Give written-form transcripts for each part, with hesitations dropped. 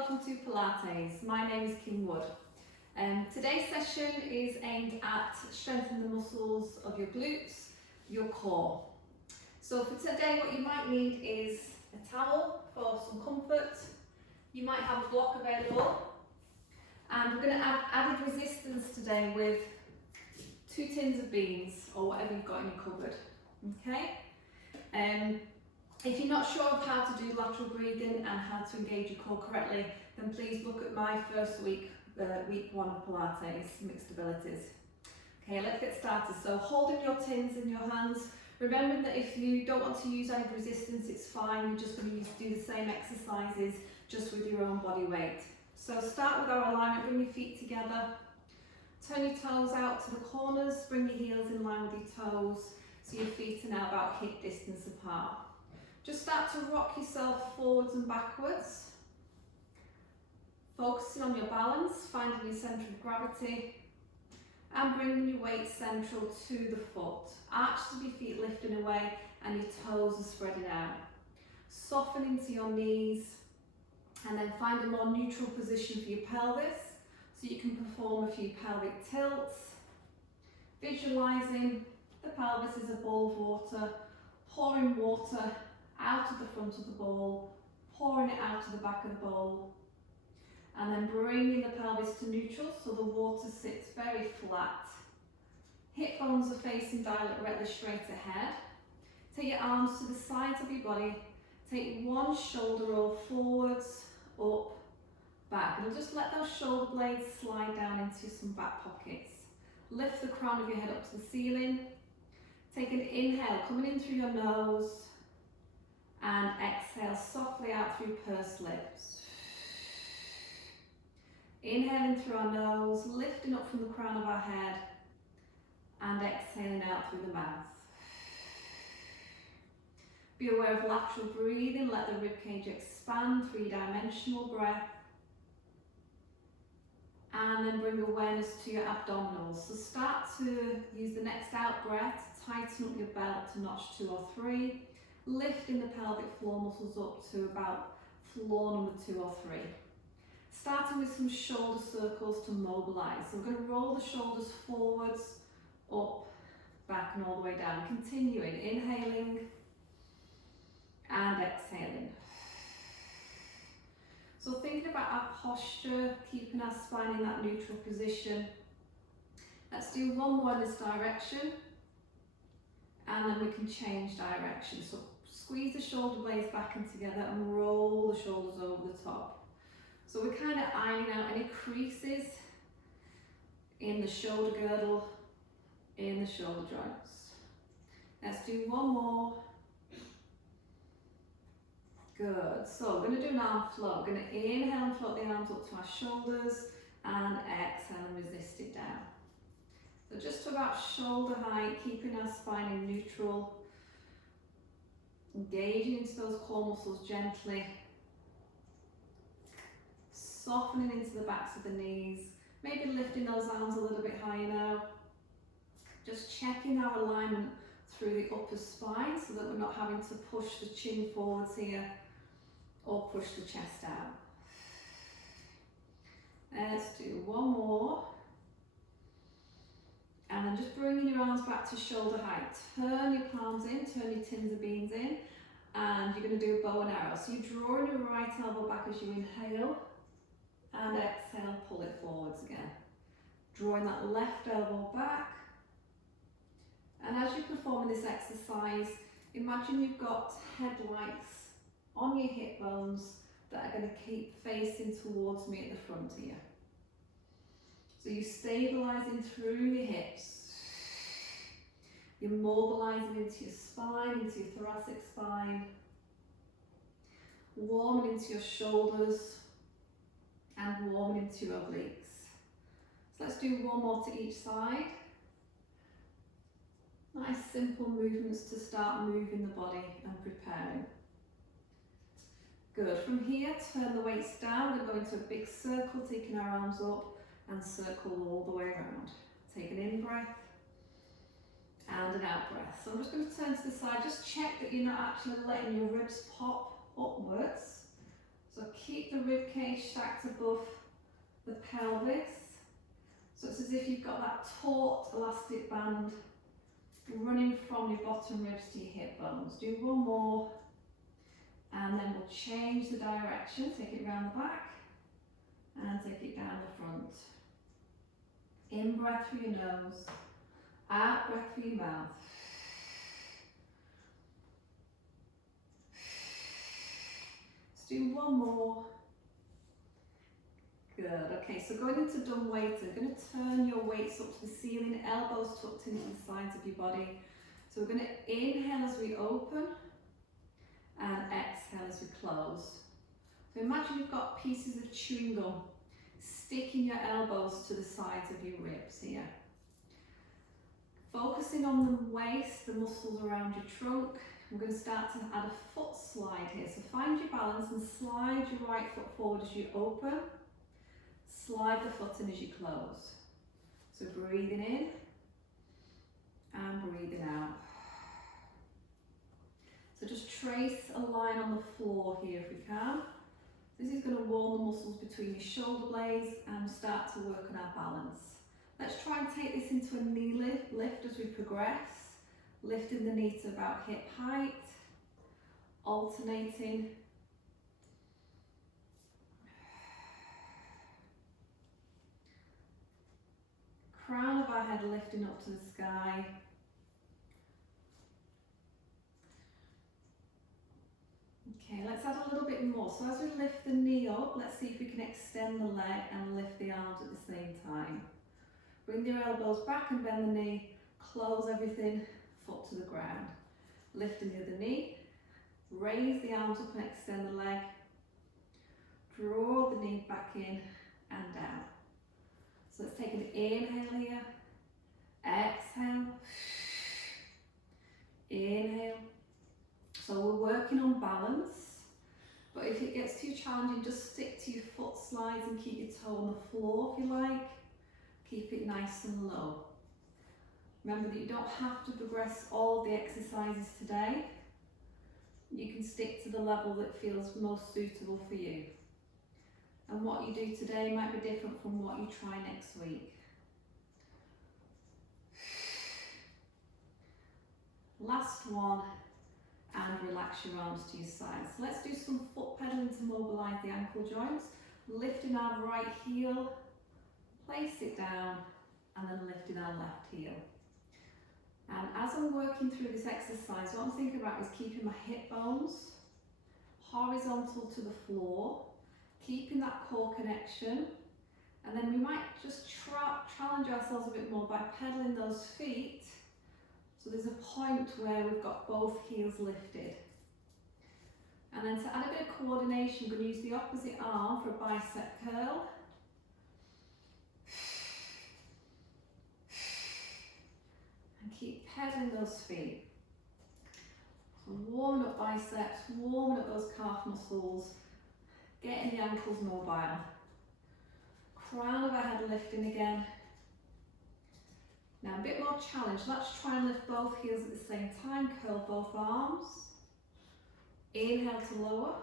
welcome to Pilates. My name is Kim Wood. Today's session is aimed at strengthening the muscles of your glutes, your core. So for today what you might need is a towel for some comfort. You might have a block available. And we're going to add added resistance today with 2 tins of beans or whatever you've got in your cupboard. Okay? If you're not sure of how to do lateral breathing and how to engage your core correctly, then please look at my first week, week 1 of Pilates, mixed abilities. Okay, let's get started. So holding your tins in your hands, remembering that if you don't want to use any resistance, it's fine. You're just going to do the same exercises, just with your own body weight. So start with our alignment, bring your feet together, turn your toes out to the corners, bring your heels in line with your toes, so your feet are now about hip distance apart. Just start to rock yourself forwards and backwards, focusing on your balance, finding your centre of gravity, and bringing your weight central to the foot. Arches of your feet lifting away and your toes are spreading out. Soften into your knees and then find a more neutral position for your pelvis so you can perform a few pelvic tilts. Visualising the pelvis as a bowl of water, pouring water out of the front of the bowl, pouring it out to the back of the bowl, and then bringing the pelvis to neutral so the water sits very flat. Hip bones are facing directly straight ahead. Take your arms to the sides of your body, take one shoulder roll forwards, up, back, and just let those shoulder blades slide down into some back pockets. Lift the crown of your head up to the ceiling. Take an inhale, coming in through your nose, and exhale softly out through pursed lips. Inhaling through our nose, lifting up from the crown of our head, and exhaling out through the mouth. Be aware of lateral breathing, let the ribcage expand, 3-dimensional breath. And then bring awareness to your abdominals. So start to use the next out breath, tighten up your belt to notch 2 or 3. Lifting the pelvic floor muscles up to about floor number 2 or 3. Starting with some shoulder circles to mobilise. So we're going to roll the shoulders forwards, up, back and all the way down. Continuing, inhaling and exhaling. So thinking about our posture, keeping our spine in that neutral position. Let's do one more in this direction. And then we can change direction. So squeeze the shoulder blades back in together and roll the shoulders over the top. So we're kind of ironing out any creases in the shoulder girdle, in the shoulder joints. Let's do one more. Good. So we're going to do an arm float. We're going to inhale and float the arms up to our shoulders and exhale and resist it down. So just to about shoulder height, keeping our spine in neutral, engaging into those core muscles gently, softening into the backs of the knees, maybe lifting those arms a little bit higher now. Just checking our alignment through the upper spine so that we're not having to push the chin forwards here or push the chest out. Let's do one more. And then just bringing your arms back to shoulder height. Turn your palms in, turn your tins of beans in, and you're going to do a bow and arrow. So you're drawing your right elbow back as you inhale, and exhale, pull it forwards again. Drawing that left elbow back. And as you're performing this exercise, imagine you've got headlights on your hip bones that are going to keep facing towards me at the front here. So you're stabilising through your hips. You're mobilising into your spine, into your thoracic spine. Warming into your shoulders and warming into your obliques. So let's do one more to each side. Nice simple movements to start moving the body and preparing. Good. From here, turn the weights down. We're going to a big circle, taking our arms up and circle all the way around. Take an in breath and an out breath. So I'm just going to turn to the side. Just check that you're not actually letting your ribs pop upwards. So So keep the rib cage stacked above the pelvis. So it's as if you've got that taut elastic band running from your bottom ribs to your hip bones. Do one more, and then we'll change the direction. Take it round the back and take it down the front. In breath through your nose, out breath through your mouth. Let's do one more. Good. Okay, so going into dumb weights, you're going to turn your weights up to the ceiling, elbows tucked into the sides of your body. So we're going to inhale as we open and exhale as we close. So imagine you've got pieces of chewing gum sticking your elbows to the sides of your ribs here. Focusing on the waist, the muscles around your trunk. We're going to start to add a foot slide here. So find your balance and slide your right foot forward as you open. Slide the foot in as you close. So breathing in and breathing out. So just trace a line on the floor here if we can. This is going to warm the muscles between your shoulder blades and start to work on our balance. Let's try and take this into a knee lift as we progress. Lifting the knee to about hip height. Alternating. Crown of our head lifting up to the sky. Okay, let's add a little bit more. So as we lift the knee up, let's see if we can extend the leg and lift the arms at the same time. Bring your elbows back and bend the knee. Close everything, foot to the ground. Lifting the other knee. Raise the arms up and extend the leg. Draw the knee back in and down. So let's take an inhale here. Exhale. Inhale. So we're working on balance, but if it gets too challenging, just stick to your foot slides and keep your toe on the floor if you like. Keep it nice and low. Remember that you don't have to progress all the exercises today. You can stick to the level that feels most suitable for you. And what you do today might be different from what you try next week. Last one. And relax your arms to your sides. So let's do some foot pedaling to mobilise the ankle joints. Lifting our right heel, place it down, and then lifting our left heel. And as I'm working through this exercise, what I'm thinking about is keeping my hip bones horizontal to the floor, keeping that core connection, and then we might just challenge ourselves a bit more by pedaling those feet. So there's a point where we've got both heels lifted. And then to add a bit of coordination, we're going to use the opposite arm for a bicep curl. And keep pedaling those feet. So warming up biceps, warming up those calf muscles, getting the ankles mobile. Crown of our head lifting again. Now a bit more challenge. Let's try and lift both heels at the same time. Curl both arms. Inhale to lower.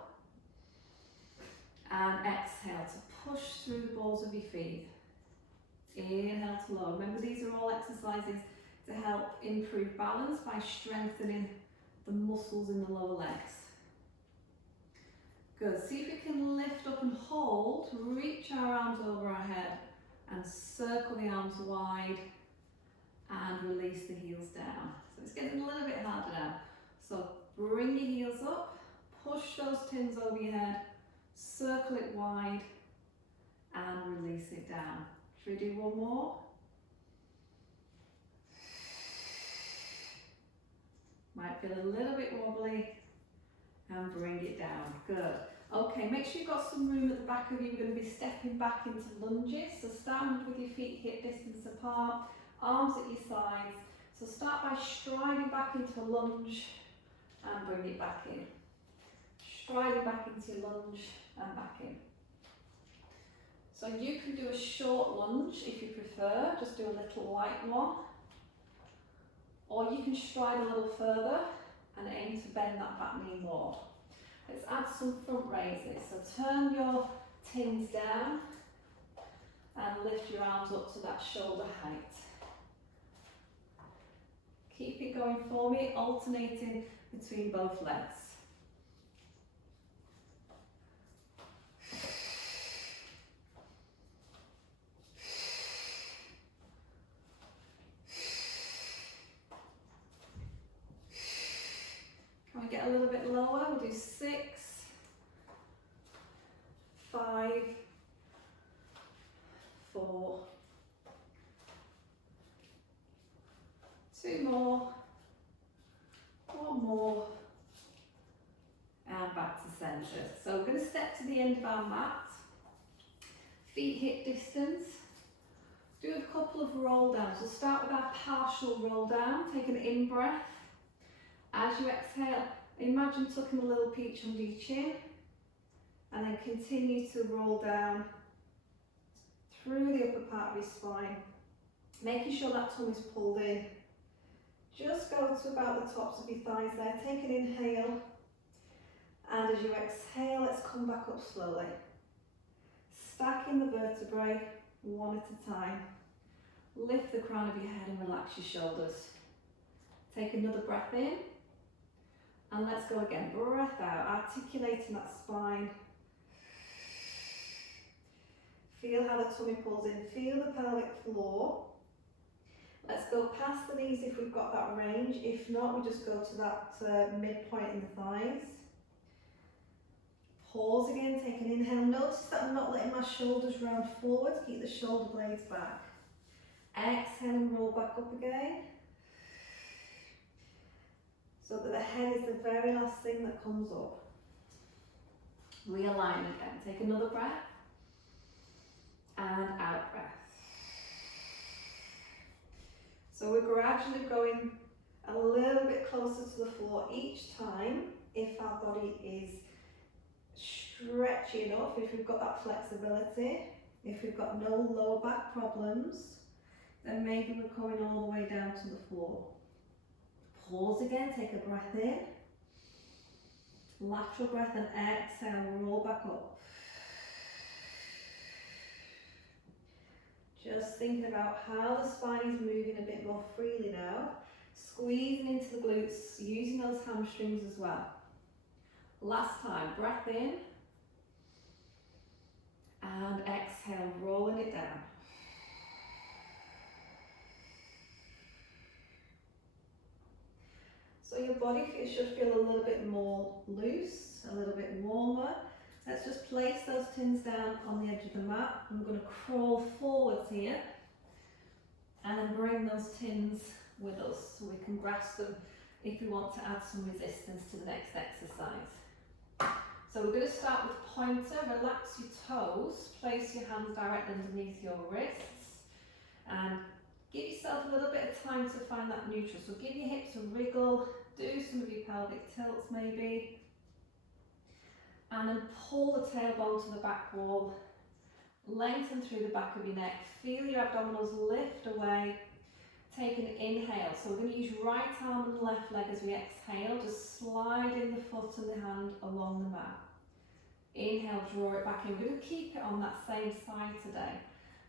And exhale to push through the balls of your feet. Inhale to lower. Remember, these are all exercises to help improve balance by strengthening the muscles in the lower legs. Good. See if we can lift up and hold. Reach our arms over our head and circle the arms wide. And release the heels down. So it's getting a little bit harder now. So bring your heels up, push those tins over your head, circle it wide, and release it down. Should we do one more? Might feel a little bit wobbly, and bring it down. Good. Okay, make sure you've got some room at the back of you. We're going to be stepping back into lunges. So stand with your feet hip distance apart. Arms at your sides. So start by striding back into a lunge and bring it back in. Striding back into your lunge and back in. So you can do a short lunge if you prefer, just do a little light one. Or you can stride a little further and aim to bend that back knee more. Let's add some front raises. So turn your tins down and lift your arms up to that shoulder height. Keep it going for me, alternating between both legs. Can we get a little bit lower? We'll do 6, 5, 4, 2 more, 1 more, and back to centre. So we're going to step to the end of our mat, feet hip distance, do a couple of roll downs. We'll start with our partial roll down, take an in breath. As you exhale, imagine tucking a little peach under your chin, and then continue to roll down through the upper part of your spine, making sure that tummy's pulled in. Just go to about the tops of your thighs there. Take an inhale, and as you exhale, let's come back up slowly. Stacking the vertebrae one at a time. Lift the crown of your head and relax your shoulders. Take another breath in, and let's go again. Breath out, articulating that spine. Feel how the tummy pulls in. Feel the pelvic floor. Let's go past the knees if we've got that range. If not, we just go to that midpoint in the thighs. Pause again, take an inhale. Notice that I'm not letting my shoulders round forward. Keep the shoulder blades back. Exhale and roll back up again. So that the head is the very last thing that comes up. Realign again. Take another breath. And out breath. So we're gradually going a little bit closer to the floor each time if our body is stretchy enough, if we've got that flexibility, if we've got no lower back problems, then maybe we're coming all the way down to the floor. Pause again, take a breath in, lateral breath, and exhale, roll back up. Just thinking about how the spine is moving a bit more freely now, squeezing into the glutes, using those hamstrings as well. Last time, breath in, and exhale, rolling it down. So your body should feel a little bit more loose, a little bit warmer. Let's just place those tins down on the edge of the mat. I'm going to crawl forwards here and then bring those tins with us so we can grasp them if we want to add some resistance to the next exercise. So we're going to start with pointer. Relax your toes, place your hands directly underneath your wrists and give yourself a little bit of time to find that neutral. So give your hips a wriggle, do some of your pelvic tilts maybe, and then pull the tailbone to the back wall, lengthen through the back of your neck, feel your abdominals lift away, take an inhale. So we're going to use right arm and left leg as we exhale, just sliding the foot and the hand along the mat. Inhale, draw it back in. We're going to keep it on that same side today.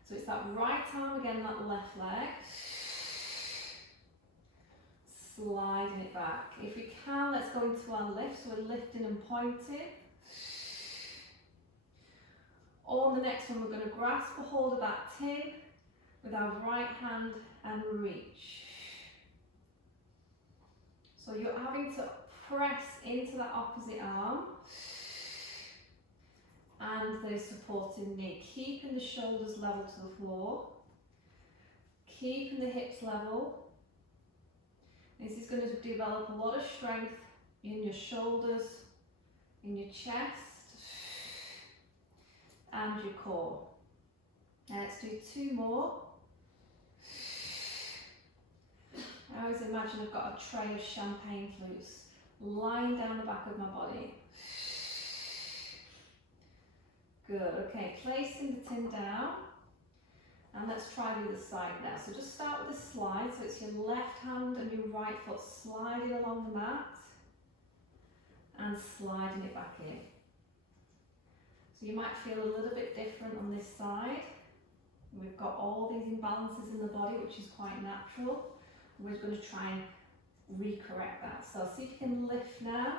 So it's that right arm again, that left leg, sliding it back. If we can, let's go into our lift. So we're lifting and pointing. On the next one, we're going to grasp a hold of that tin with our right hand and reach. So you're having to press into that opposite arm and the supporting knee, keeping the shoulders level to the floor, keeping the hips level. This is going to develop a lot of strength in your shoulders, in your chest, and your core. Now let's do 2 more. I always imagine I've got a tray of champagne flutes lying down the back of my body. Good, okay, placing the tin down. And let's try the other side now. So just start with a slide. So it's your left hand and your right foot sliding along the mat. and sliding it back in. So you might feel a little bit different on this side. We've got all these imbalances in the body, which is quite natural. We're going to try and recorrect that. So see if you can lift now.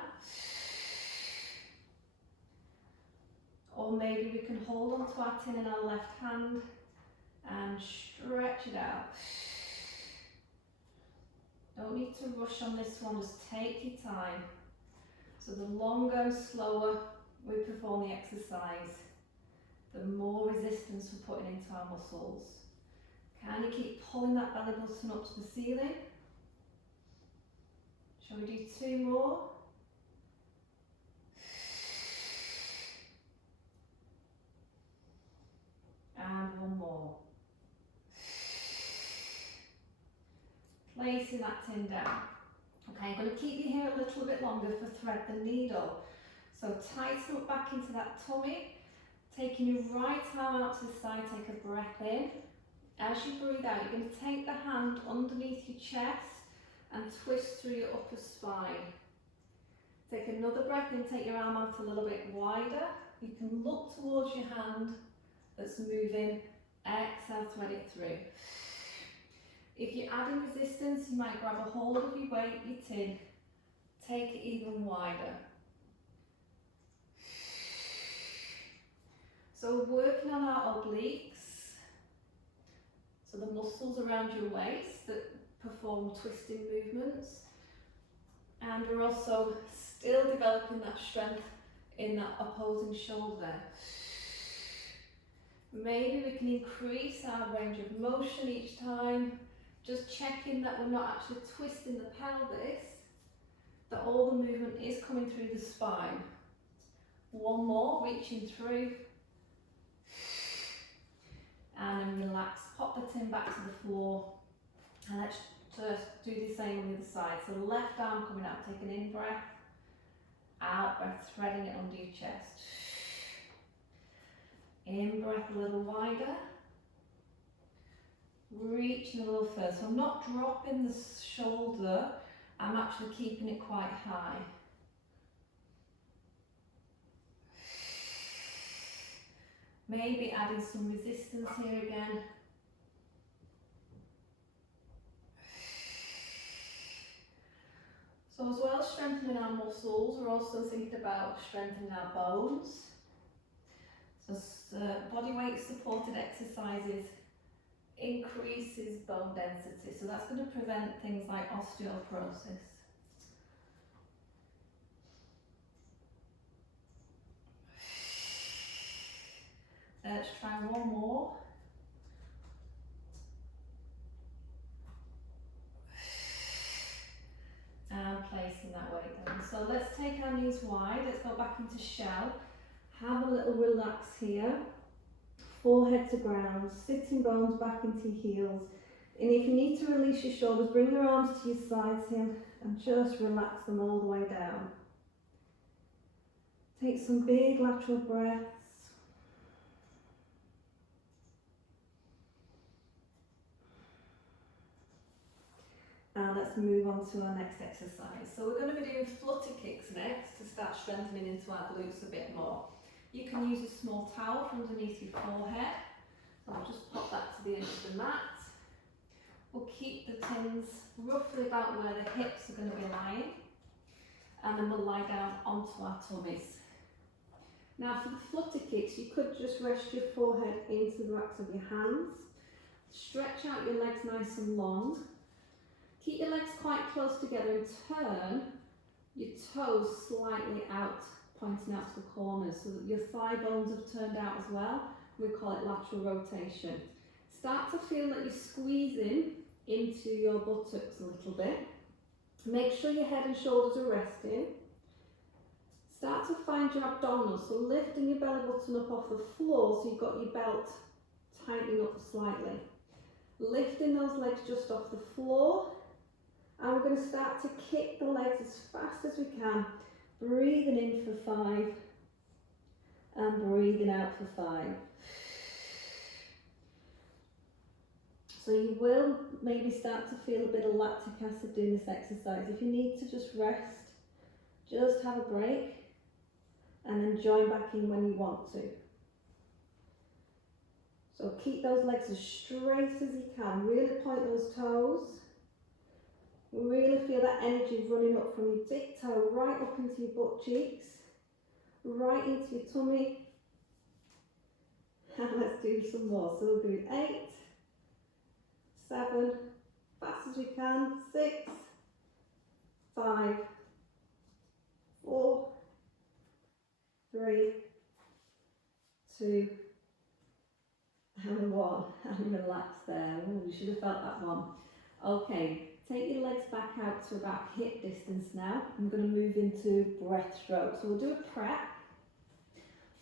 Or maybe we can hold onto our tin in our left hand and stretch it out. Don't need to rush on this one, just take your time. So the longer and slower we perform the exercise, the more resistance we're putting into our muscles. Can you keep pulling that belly button up to the ceiling? Shall we do 2 more? And 1 more. Placing that tin down. Okay, I'm going to keep you here a little bit longer for thread the needle. So tighten up back into that tummy. Taking your right arm out to the side, take a breath in. As you breathe out, you're going to take the hand underneath your chest and twist through your upper spine. Take another breath in, take your arm out a little bit wider. You can look towards your hand that's moving. Exhale, thread it through. If you're adding resistance, you might grab a hold of your weight, your tin. Take it even wider. So we're working on our obliques, so the muscles around your waist that perform twisting movements, and we're also still developing that strength in that opposing shoulder. Maybe we can increase our range of motion each time, just checking that we're not actually twisting the pelvis, that all the movement is coming through the spine. 1 more, reaching through. And then relax, pop the tin back to the floor, and let's just do the same on the other side. So left arm coming out, take an in breath, out breath, threading it under your chest. In breath a little wider, reaching a little further. So I'm not dropping the shoulder, I'm actually keeping it quite high. Maybe adding some resistance here again. So as well as strengthening our muscles, we're also thinking about strengthening our bones. So body weight supported exercises increases bone density. So that's going to prevent things like osteoporosis. Let's try 1 more. And placing that weight down. So let's take our knees wide. Let's go back into shell. Have a little relax here. Forehead to ground. Sitting bones back into your heels. And if you need to release your shoulders, bring your arms to your sides here and just relax them all the way down. Take some big lateral breaths. And let's move on to our next exercise. So we're going to be doing flutter kicks next to start strengthening into our glutes a bit more. You can use a small towel from underneath your forehead. I'll just pop that to the end of the mat. We'll keep the tins roughly about where the hips are going to be lying. And then we'll lie down onto our tummies. Now for the flutter kicks, you could just rest your forehead into the backs of your hands. Stretch out your legs nice and long. Keep your legs quite close together and turn your toes slightly out, pointing out to the corners so that your thigh bones have turned out as well. We call it lateral rotation. Start to feel that you're squeezing into your buttocks a little bit. Make sure your head and shoulders are resting. Start to find your abdominals, so lifting your belly button up off the floor so you've got your belt tightening up slightly. Lifting those legs just off the floor. And we're going to start to kick the legs as fast as we can. Breathing in for 5 and breathing out for 5. So you will maybe start to feel a bit of lactic acid doing this exercise. If you need to just rest, Just have a break and then join back in when you want to. So keep those legs as straight as you can. Really point those toes. Really feel that energy running up from your big toe right up into your butt cheeks, right into your tummy. And let's do some more. So we'll do 8, 7, fast as we can, 6, 5, 4, 3, 2, and 1. And relax there. Ooh, you should have felt that one. Okay, take your legs back out to about hip distance now. I'm going to move into breaststroke. So we'll do a prep.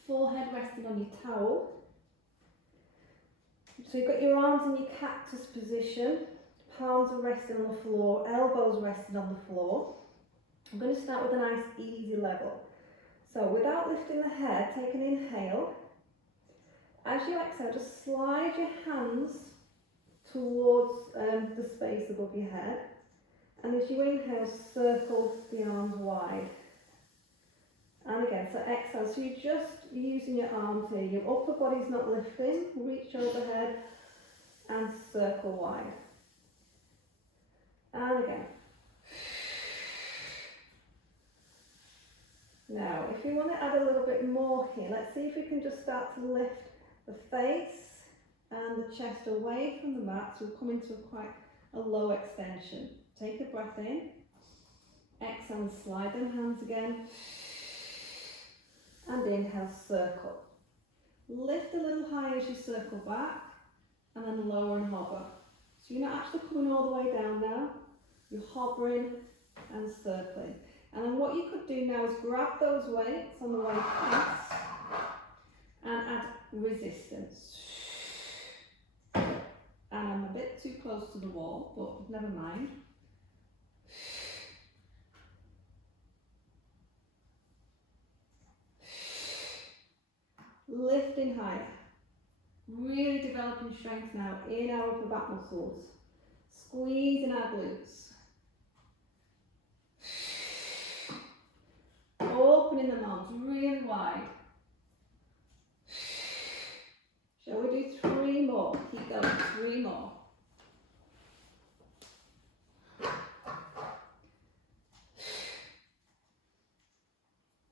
Forehead resting on your towel. So you've got your arms in your cactus position. Palms are resting on the floor, elbows resting on the floor. I'm going to start with a nice easy level. So without lifting the head, take an inhale. As you exhale, just slide your hands towards the space above your head. And as you inhale, circle the arms wide. And again, so exhale, so you're just using your arms here. Your upper body's not lifting. Reach overhead and circle wide. And again. Now, if you want to add a little bit more here, let's see if we can just start to lift the face and the chest away from the mat, so we'll come into quite a low extension. Take a breath in, exhale and slide them hands again, and inhale, circle. Lift a little higher as you circle back, and then lower and hover. So you're not actually coming all the way down now, you're hovering and circling. And then what you could do now is grab those weights on the way past and add resistance. And I'm a bit too close to the wall, but never mind. Lifting higher. Really developing strength now in our upper back muscles. Squeezing our glutes. Opening the arms really wide. Shall we do 3 more? Keep going, 3 more.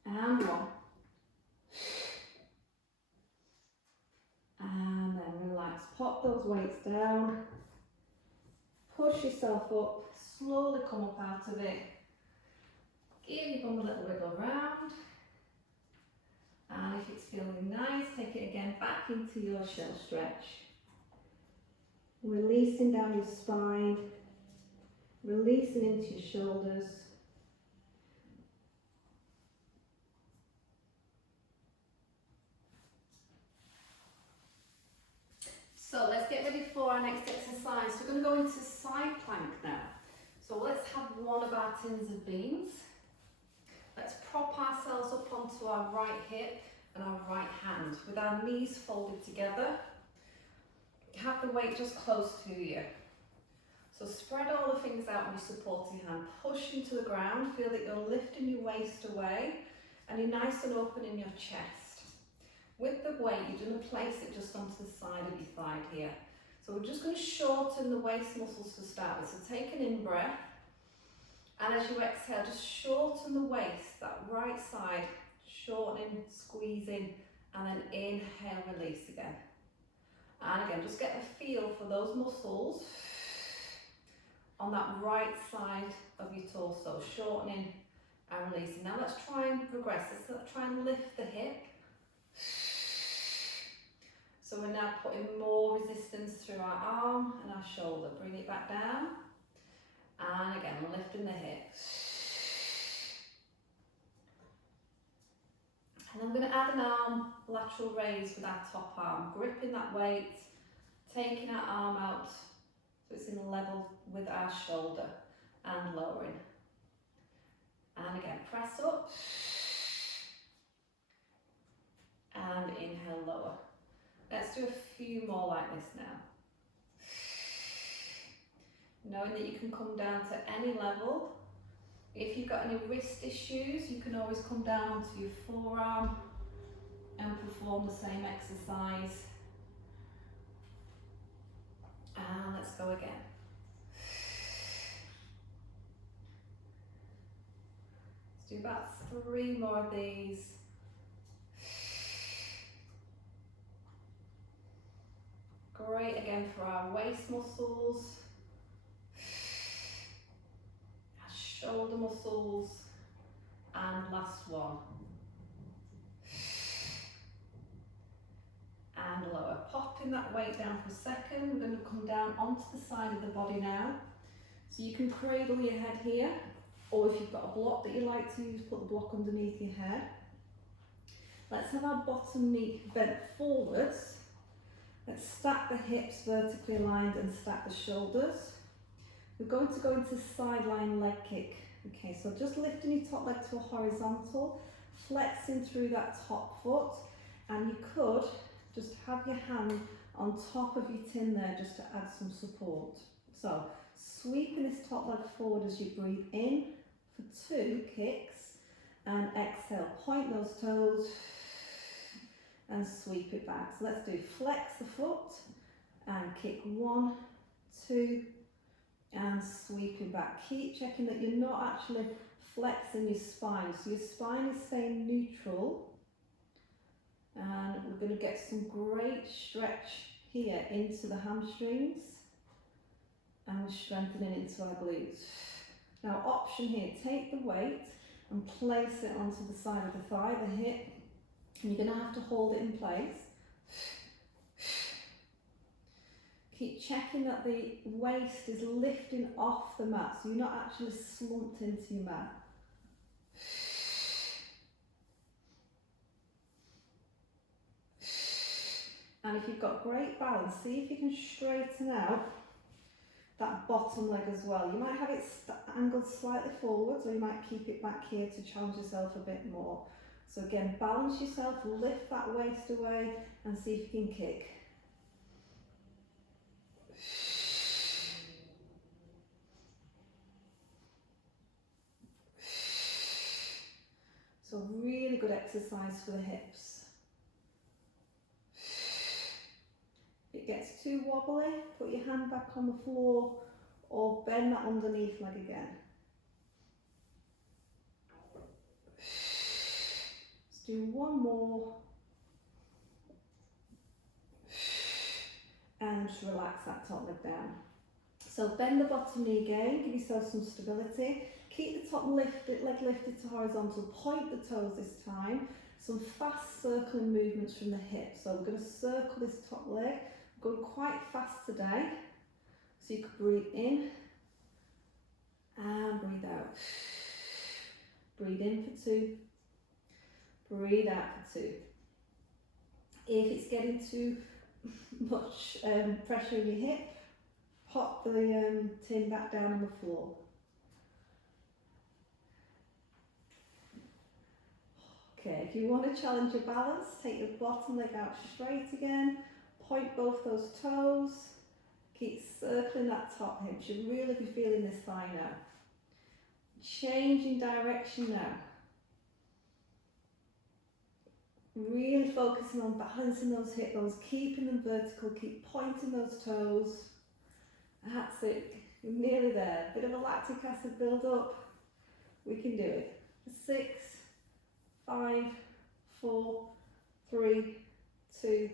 And 1. And then relax, pop those weights down. Push yourself up, slowly come up out of it. Give your bum a little wiggle round. And if it's feeling nice, take it again back into your shell stretch. Releasing down your spine, releasing into your shoulders. So let's get ready for our next exercise. We're going to go into side plank now. So let's have one of our tins of beans. Let's prop ourselves up onto our right hip and our right hand with our knees folded together. Have the weight just close to you. So spread all the fingers out on your supporting hand. Push into the ground. Feel that you're lifting your waist away and you're nice and open in your chest. With the weight, you're going to place it just onto the side of your thigh here. So we're just going to shorten the waist muscles to start with. So take an in breath. And as you exhale, just shorten the waist, that right side, shortening, squeezing, and then inhale, release again. And again, just get a feel for those muscles on that right side of your torso, shortening and releasing. Now let's try and progress. Let's try and lift the hip. So we're now putting more resistance through our arm and our shoulder. Bring it back down. And again, lifting the hip. And I'm going to add an arm lateral raise with our top arm, gripping that weight, taking our arm out so it's in level with our shoulder and lowering. And again, press up and inhale, lower. Let's do a few more like this now. Knowing that you can come down to any level. If you've got any wrist issues, you can always come down onto your forearm and perform the same exercise. And let's go again. Let's do about 3 more of these. Great again for our waist muscles, our shoulder muscles, and last one. And lower. Popping that weight down for a second. We're going to come down onto the side of the body now. So you can cradle your head here, or if you've got a block that you like to use, put the block underneath your head. Let's have our bottom knee bent forwards. Let's stack the hips vertically aligned and stack the shoulders. We're going to go into sideline leg kick. Okay, so just lifting your top leg to a horizontal, flexing through that top foot, and you could just have your hand on top of your tin there just to add some support. So sweeping this top leg forward as you breathe in for 2 kicks, and exhale, point those toes and sweep it back. So let's do flex the foot and kick 1, 2, and sweep it back. Keep checking that you're not actually flexing your spine, so your spine is staying neutral. And we're going to get some great stretch here into the hamstrings, and we're strengthening into our glutes. Now, option here, take the weight and place it onto the side of the thigh, the hip, and you're going to have to hold it in place. Keep checking that the waist is lifting off the mat, so you're not actually slumped into your mat. And if you've got great balance, see if you can straighten out that bottom leg as well. You might have it angled slightly forwards, or you might keep it back here to challenge yourself a bit more. So again, balance yourself, lift that waist away, and see if you can kick. So really good exercise for the hips. If it gets too wobbly, put your hand back on the floor or bend that underneath leg again. Let's do 1 more. And just relax that top leg down. So bend the bottom knee again, give yourself some stability. Keep the top leg lifted to horizontal, point the toes this time. Some fast circling movements from the hips. So we're going to circle this top leg. We're going quite fast today. So you could breathe in and breathe out. Breathe in for 2. Breathe out for 2. If it's getting too much pressure in your hip, pop the tin back down on the floor. Okay, if you want to challenge your balance, take your bottom leg out straight again, point both those toes, keep circling that top hip. You should really be feeling this thigh now. Changing direction now. Really focusing on balancing those hip bones, keeping them vertical, keep pointing those toes. That's it, you're nearly there. Bit of a lactic acid build up. We can do it. 6, 5, 4, 3, 2,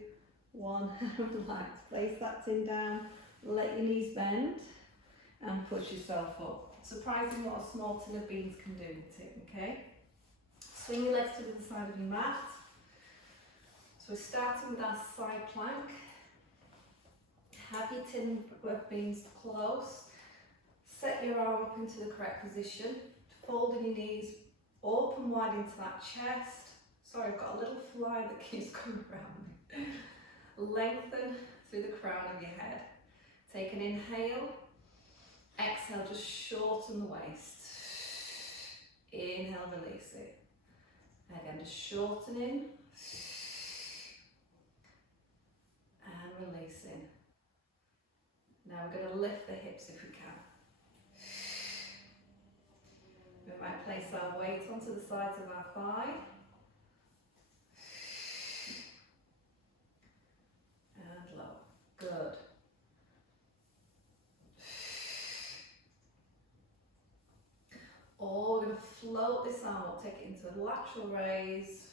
1, and relax. Place that tin down, let your knees bend, and push yourself up. Surprising what a small tin of beans can do with it, okay? Swing your legs to the side of your mat. So we're starting with our side plank. Have your tin of beans close. Set your arm up into the correct position. Folding your knees, open wide into that chest. Sorry, I've got a little fly that keeps coming around me. Lengthen through the crown of your head. Take an inhale. Exhale, just shorten the waist. Inhale, release it. Again, just shortening. And releasing. Now we're going to lift the hips if we can. place our weight onto the sides of our thigh. And low. Good. Or we're going to float this arm up, take it into a lateral raise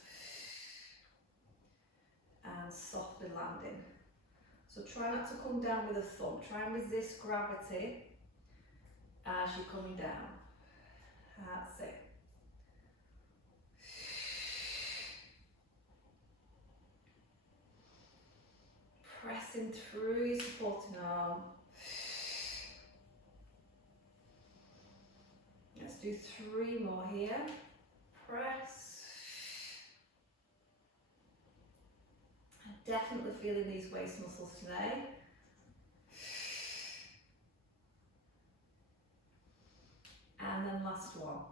and softly landing. So try not to come down with a thumb, try and resist gravity as you're coming down. That's it. Pressing through your supporting arm. Let's do 3 more here. Press. I'm definitely feeling these waist muscles today. And then last one.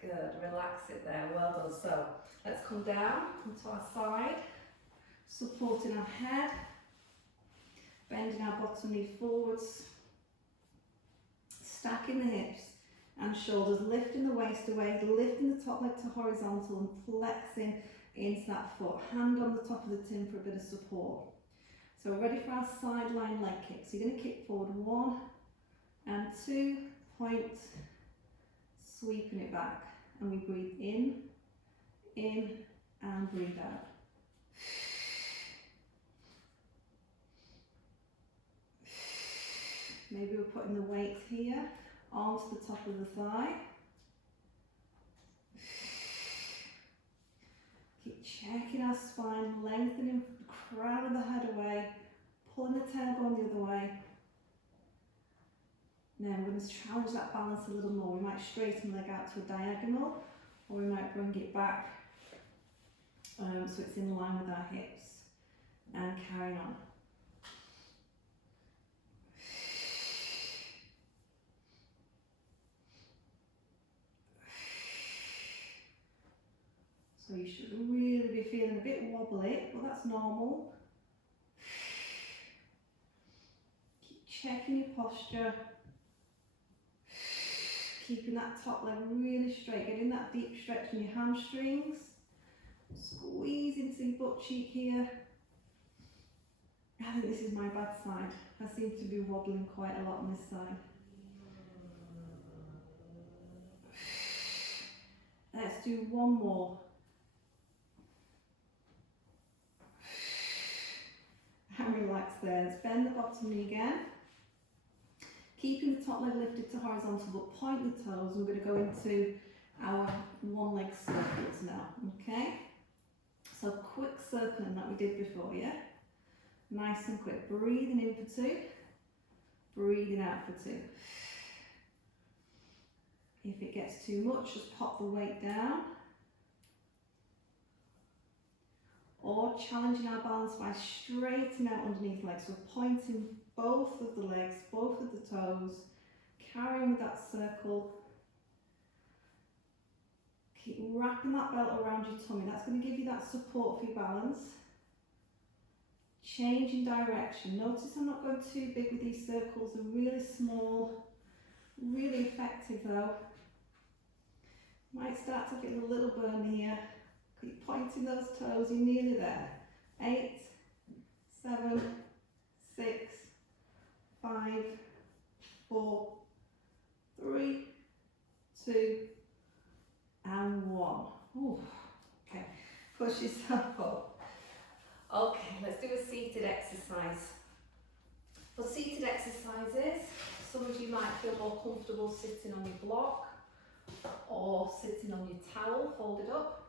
Good, relax it there, well done. So let's come down, come to our side, supporting our head, bending our bottom knee forwards, stacking the hips and shoulders, lifting the waist away, lifting the top leg to horizontal and flexing into that foot. Hand on the top of the tin for a bit of support. So we're ready for our sideline leg kick. So you're going to kick forward 1 and 2, point, sweeping it back. And we breathe in, and breathe out. Maybe we're putting the weight here onto the top of the thigh. Keep checking our spine, lengthening the crown of the head away, pulling the tailbone the other way. Now we're going to challenge that balance a little more. We might straighten the leg out to a diagonal, or we might bring it back so it's in line with our hips. And carrying on. So you should really be feeling a bit wobbly, but that's normal. Keep checking your posture. Keeping that top leg really straight, getting that deep stretch in your hamstrings. Squeeze into your butt cheek here. I think this is my bad side. I seem to be wobbling quite a lot on this side. Let's do 1 more. And relax there. Let's bend the bottom knee again. Keeping the top leg lifted to horizontal, but point the toes. We're going to go into our 1 leg circles now, okay? So quick circling that we did before, yeah? Nice and quick. Breathing in for 2, breathing out for 2. If it gets too much, just pop the weight down. Or challenging our balance by straightening out underneath legs. So pointing both of the legs, both of the toes, carrying with that circle. Keep wrapping that belt around your tummy. That's going to give you that support for your balance. Changing direction. Notice I'm not going too big with these circles. They're really small, really effective though. Might start to feel a little burn here. Keep pointing those toes, you're nearly there. 8, 7, 6, 5, 4, 3, 2, and 1. Ooh, okay, push yourself up. Okay, let's do a seated exercise. For seated exercises, some of you might feel more comfortable sitting on your block or sitting on your towel folded up.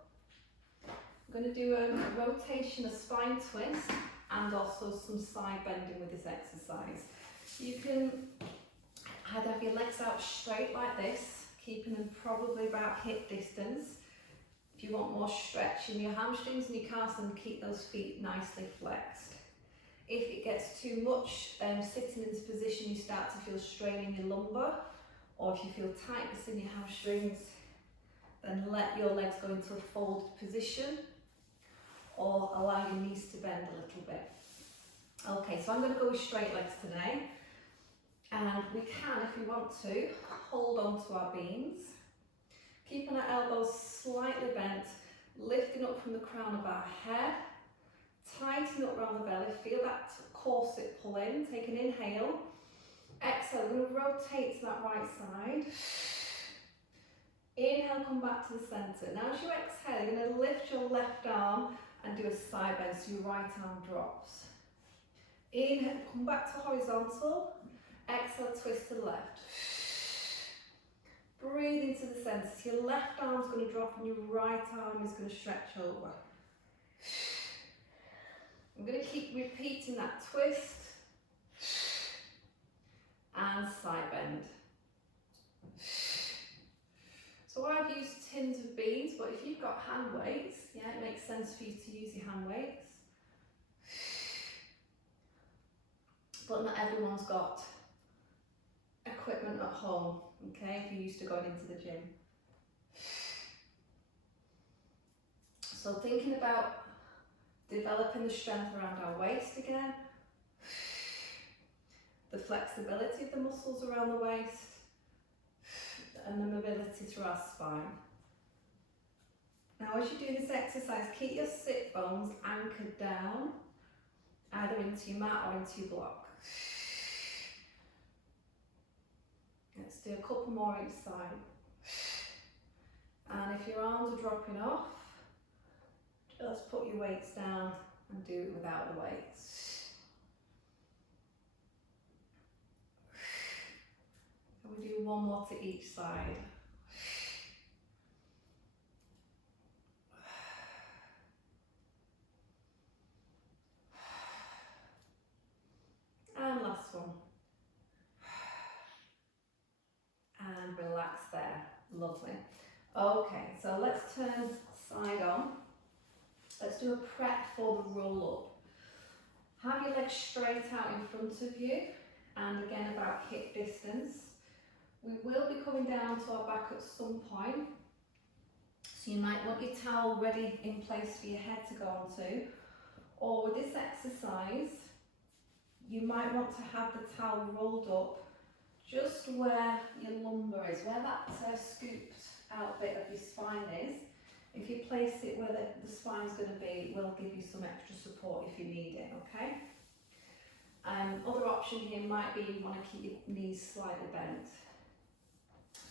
I'm going to do a rotation, a spine twist, and also some side bending with this exercise. You can either have your legs out straight like this, keeping them probably about hip distance. If you want more stretch in your hamstrings and your calves, then keep those feet nicely flexed. If it gets too much, sitting in this position, you start to feel strain in your lumbar, or if you feel tightness in your hamstrings, then let your legs go into a fold position, or allow your knees to bend a little bit. Okay, so I'm going to go with straight legs today. And we can, if we want to, hold on to our beams, keeping our elbows slightly bent, lifting up from the crown of our head, tighten up around the belly, feel that corset pull in, take an inhale, exhale, we're going to rotate to that right side, inhale, come back to the centre. Now as you exhale, you're going to lift your left arm and do a side bend, so your right arm drops. Inhale, come back to horizontal, exhale, twist to the left. Breathe into the centre, so your left arm's going to drop and your right arm is going to stretch over. I'm going to keep repeating that twist and side bend. So I've used tins of beans, but if you've got hand weights, yeah, it makes sense for you to use your hand weights. But not everyone's got equipment at home, okay, if you're used to going into the gym. So thinking about developing the strength around our waist again, the flexibility of the muscles around the waist, and the mobility through our spine. Now as you do this exercise, keep your sit bones anchored down, either into your mat or into your block. Let's do a couple more each side. And if your arms are dropping off, just put your weights down and do it without the weights. And we do one more to each side. And last one. And relax there. Lovely. Okay, so let's turn side on. Let's do a prep for the roll up. Have your legs straight out in front of you and again about hip distance. We will be coming down to our back at some point. So you might want your towel ready in place for your head to go onto. Or with this exercise, you might want to have the towel rolled up just where your lumbar is, where that scooped out bit of your spine is. If you place it where the spine's going to be, it will give you some extra support if you need it, okay? Other option here might be you want to keep your knees slightly bent.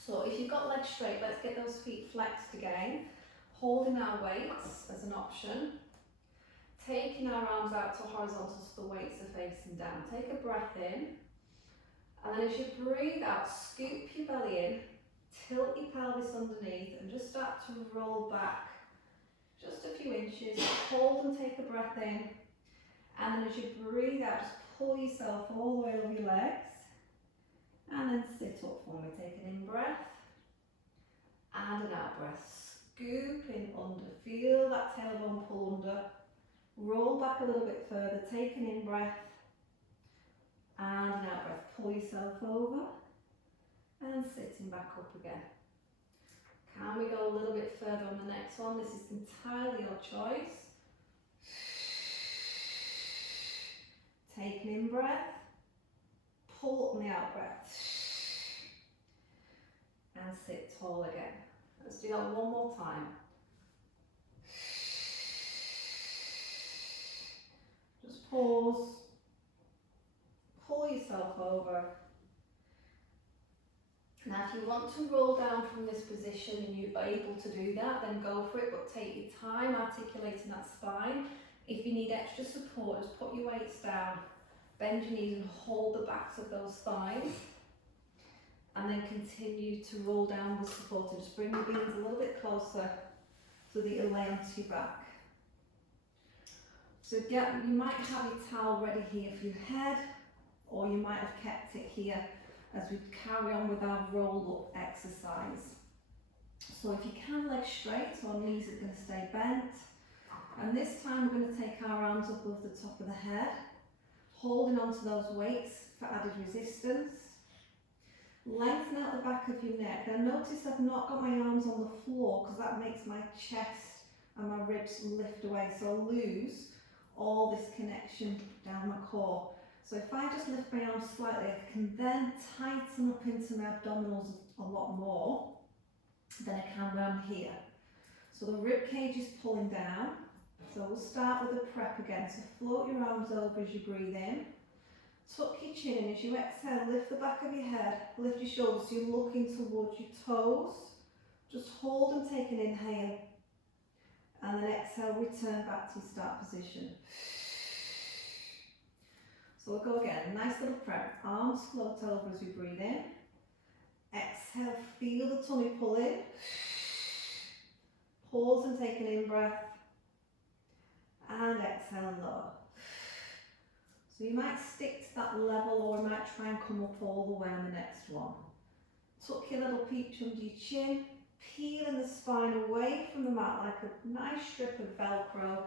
So if you've got legs straight, let's get those feet flexed again. Holding our weights as an option. Taking our arms out to horizontal so the weights are facing down. Take a breath in. And then as you breathe out, scoop your belly in. Tilt your pelvis underneath and just start to roll back just a few inches. Hold and take a breath in. And then as you breathe out, just pull yourself all the way over your legs. And then sit up for me. Take an in breath and an out breath. Scoop in under. Feel that tailbone pull under. Roll back a little bit further. Take an in breath and an out breath. Pull yourself over. And sitting back up again. Can we go a little bit further on the next one? This is entirely your choice. Take an in breath, pull on the out breath, and sit tall again. Let's do that one more time. Just pause, pull yourself over. Now if you want to roll down from this position and you're able to do that, then go for it, but take your time articulating that spine. If you need extra support, just put your weights down, bend your knees and hold the backs of those thighs, and then continue to roll down with support. And just bring your beams a little bit closer so that you lay onto your back. So again, you might have your towel ready here for your head, or you might have kept it here as we carry on with our roll up exercise. So if you can, legs straight, so our knees are going to stay bent. And this time we're going to take our arms above the top of the head, holding onto those weights for added resistance. Lengthen out the back of your neck. Now notice I've not got my arms on the floor because that makes my chest and my ribs lift away, so I'll lose all this connection down my core. So if I just lift my arms slightly, I can then tighten up into my abdominals a lot more than I can when I'm here. So the rib cage is pulling down. So we'll start with a prep again. So float your arms over as you breathe in. Tuck your chin in. As you exhale, lift the back of your head, lift your shoulders so you're looking towards your toes. Just hold and take an inhale. And then exhale, return back to your start position. So we'll go again, nice little prep. Arms float over as we breathe in. Exhale, feel the tummy pull in. Pause and take an in-breath. And exhale and lower. So you might stick to that level, or you might try and come up all the way on the next one. Tuck your little peach under your chin. Peeling the spine away from the mat like a nice strip of Velcro,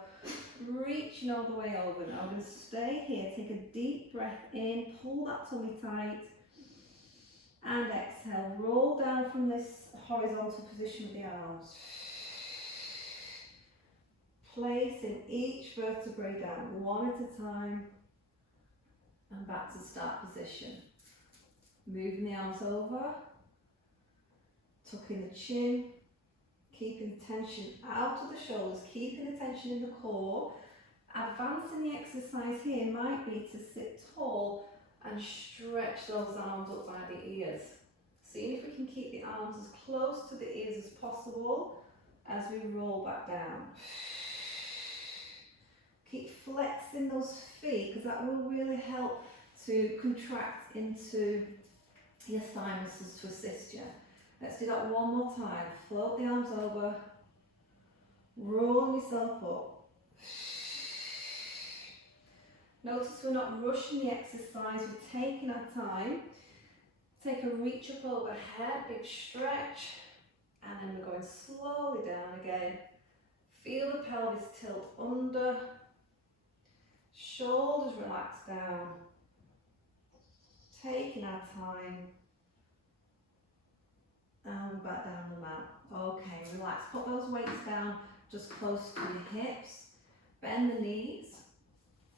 reaching all the way over. Now I'm going to stay here, take a deep breath in, pull that tummy tight, and exhale. Roll down from this horizontal position with the arms. Placing each vertebrae down one at a time, and back to start position. Moving the arms over. Tucking the chin, keeping the tension out of the shoulders, keeping the tension in the core. Advancing the exercise here might be to sit tall and stretch those arms up by the ears. Seeing if we can keep the arms as close to the ears as possible as we roll back down. Keep flexing those feet because that will really help to contract into your thigh muscles to assist you. Let's do that one more time. Float the arms over. Roll yourself up. Notice we're not rushing the exercise, we're taking our time. Take a reach up overhead, big stretch. And then we're going slowly down again. Feel the pelvis tilt under. Shoulders relax down. Taking our time. And we're back down the mat. Okay, relax. Put those weights down just close to your hips. Bend the knees.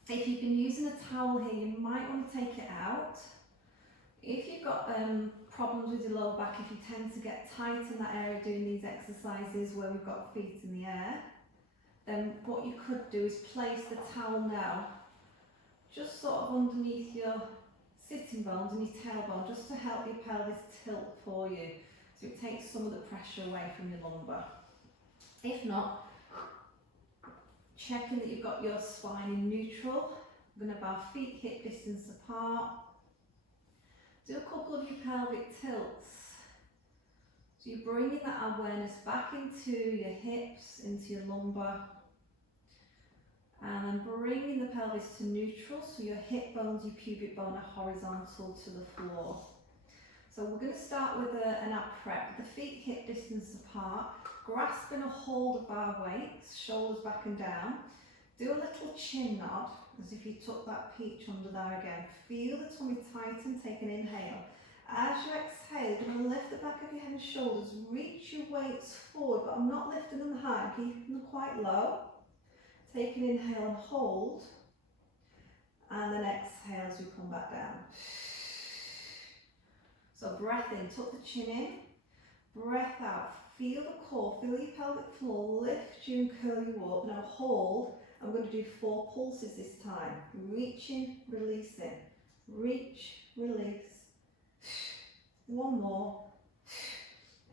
If you've been using a towel here, you might want to take it out. If you've got problems with your lower back, if you tend to get tight in that area doing these exercises where we've got feet in the air, then what you could do is place the towel now just sort of underneath your sitting bones and your tailbone, just to help your pelvis tilt for you. So it takes some of the pressure away from your lumbar. If not, checking that you've got your spine in neutral. We're going to have our feet hip distance apart. Do a couple of your pelvic tilts. So you're bringing that awareness back into your hips, into your lumbar. And then bringing the pelvis to neutral, so your hip bones, your pubic bone are horizontal to the floor. So we're going to start with an ab prep, the feet hip distance apart, grasping a hold of our weights, shoulders back and down. Do a little chin nod, as if you took that peach under there again. Feel the tummy tighten, take an inhale. As you exhale, you're going to lift the back of your head and shoulders, reach your weights forward, but I'm not lifting them high, I'm keeping them quite low. Take an inhale and hold, and then exhale as you come back down. So breath in, tuck the chin in, breath out, feel the core, feel your pelvic floor, lift you and curl you up. Now hold, I'm going to do 4 pulses this time. Reaching, releasing, reach, release. One more,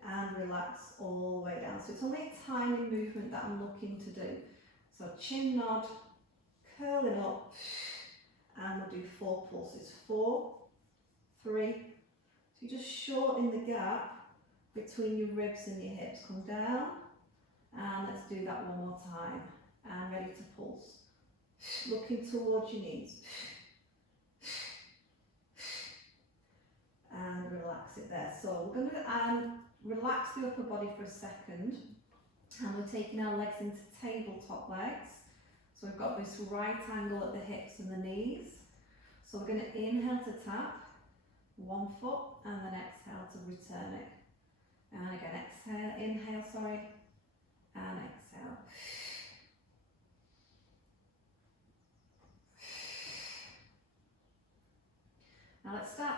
and relax all the way down. So it's only a tiny movement that I'm looking to do. So chin nod, curling up, and we'll do 4 pulses. 4, 3, so you're just shortening the gap between your ribs and your hips. Come down, and let's do that one more time. And ready to pulse. Looking towards your knees. And relax it there. So we're going to relax the upper body for a second. And we're taking our legs into tabletop legs. So we've got this right angle at the hips and the knees. So we're going to inhale to tap 1 foot and then exhale to return it. And again, exhale, inhale, sorry, and exhale.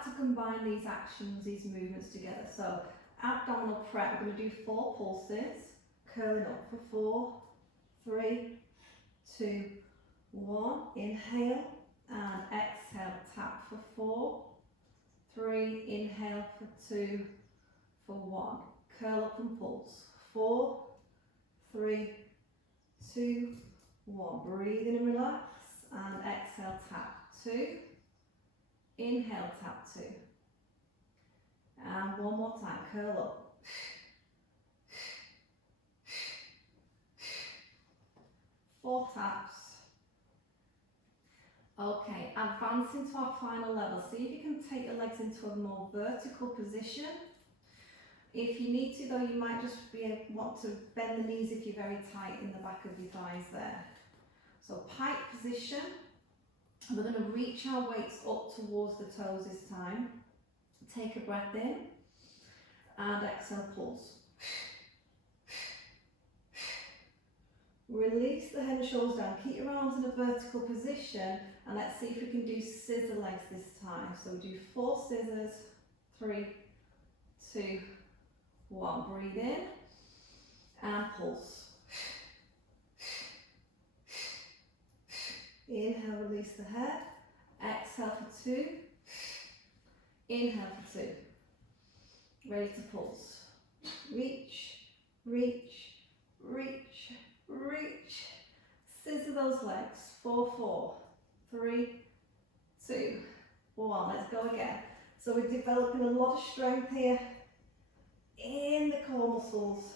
to combine these actions, these movements together. So abdominal prep, we're going to do 4 pulses, curling up for 4, 3, 2, 1. Inhale and exhale, tap for 4, 3, inhale for 2, for 1. Curl up and pulse. 4, 3, 2, 1. Breathe in and relax and exhale, tap 2. Inhale, tap 2. And one more time, curl up. 4 taps. Okay, advancing to our final level. See if you can take your legs into a more vertical position. If you need to though, you might just want to bend the knees if you're very tight in the back of your thighs there. So pike position. We're going to reach our weights up towards the toes this time. Take a breath in and exhale, pulse. Release the head and shoulders down. Keep your arms in a vertical position and let's see if we can do scissor legs this time. So we do 4 scissors, 3, 2, 1. Breathe in and pulse. Inhale, release the head. Exhale for 2. Inhale for 2. Ready to pulse. Reach, reach, reach, reach. Scissor those legs. 4, 4, 3, 2, 1. Let's go again. So we're developing a lot of strength here in the core muscles,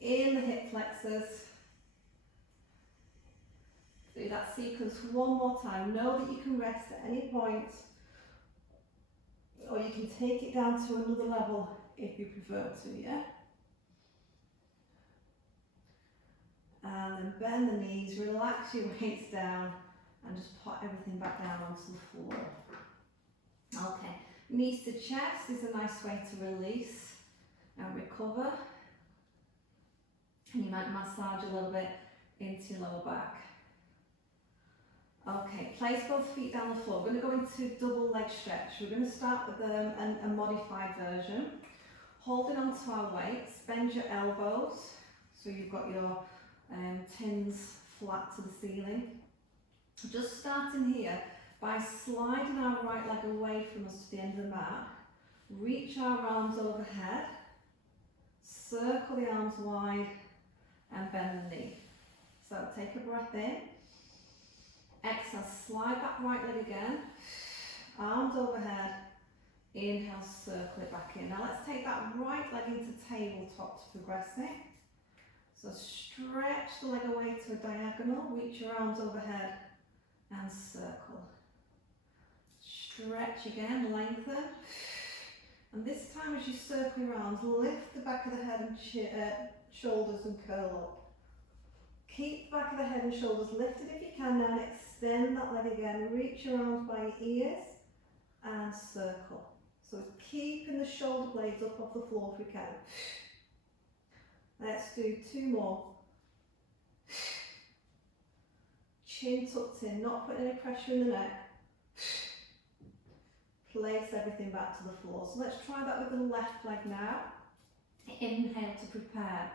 in the hip flexors. Do that sequence one more time. Know that you can rest at any point, or you can take it down to another level if you prefer to, yeah? And then bend the knees, relax your weights down, and just put everything back down onto the floor. Okay, knees to chest is a nice way to release and recover. And you might massage a little bit into your lower back. Okay, place both feet down the floor. We're going to go into double leg stretch. We're going to start with a modified version. Holding onto our weights, bend your elbows so you've got your tins flat to the ceiling. Just starting here by sliding our right leg away from us to the end of the mat. Reach our arms overhead, circle the arms wide and bend the knee. So take a breath in. Exhale, slide that right leg again, arms overhead, inhale, circle it back in. Now let's take that right leg into tabletop to progressing. So stretch the leg away to a diagonal, reach your arms overhead and circle. Stretch again, lengthen. And this time as you circle your arms, lift the back of the head and shoulders and curl up. Keep the back of the head and shoulders lifted if you can now, and extend that leg again. Reach your arms by your ears and circle. So keeping the shoulder blades up off the floor if we can. Let's do 2 more. Chin tucked in, not putting any pressure in the neck. Place everything back to the floor. So let's try that with the left leg now. Inhale to prepare.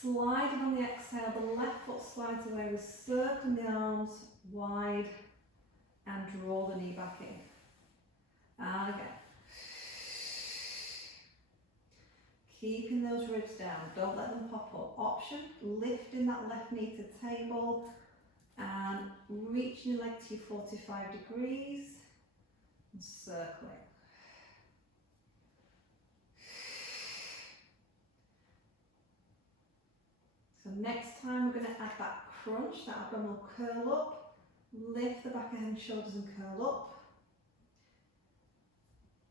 Sliding on the exhale, the left foot slides away. We're circling the arms wide and draw the knee back in. And again. Keeping those ribs down, don't let them pop up. Option, lifting that left knee to table and reaching your leg to your 45 degrees and circle it. So next time we're going to add that crunch, that abdominal curl up, lift the back of head and shoulders and curl up,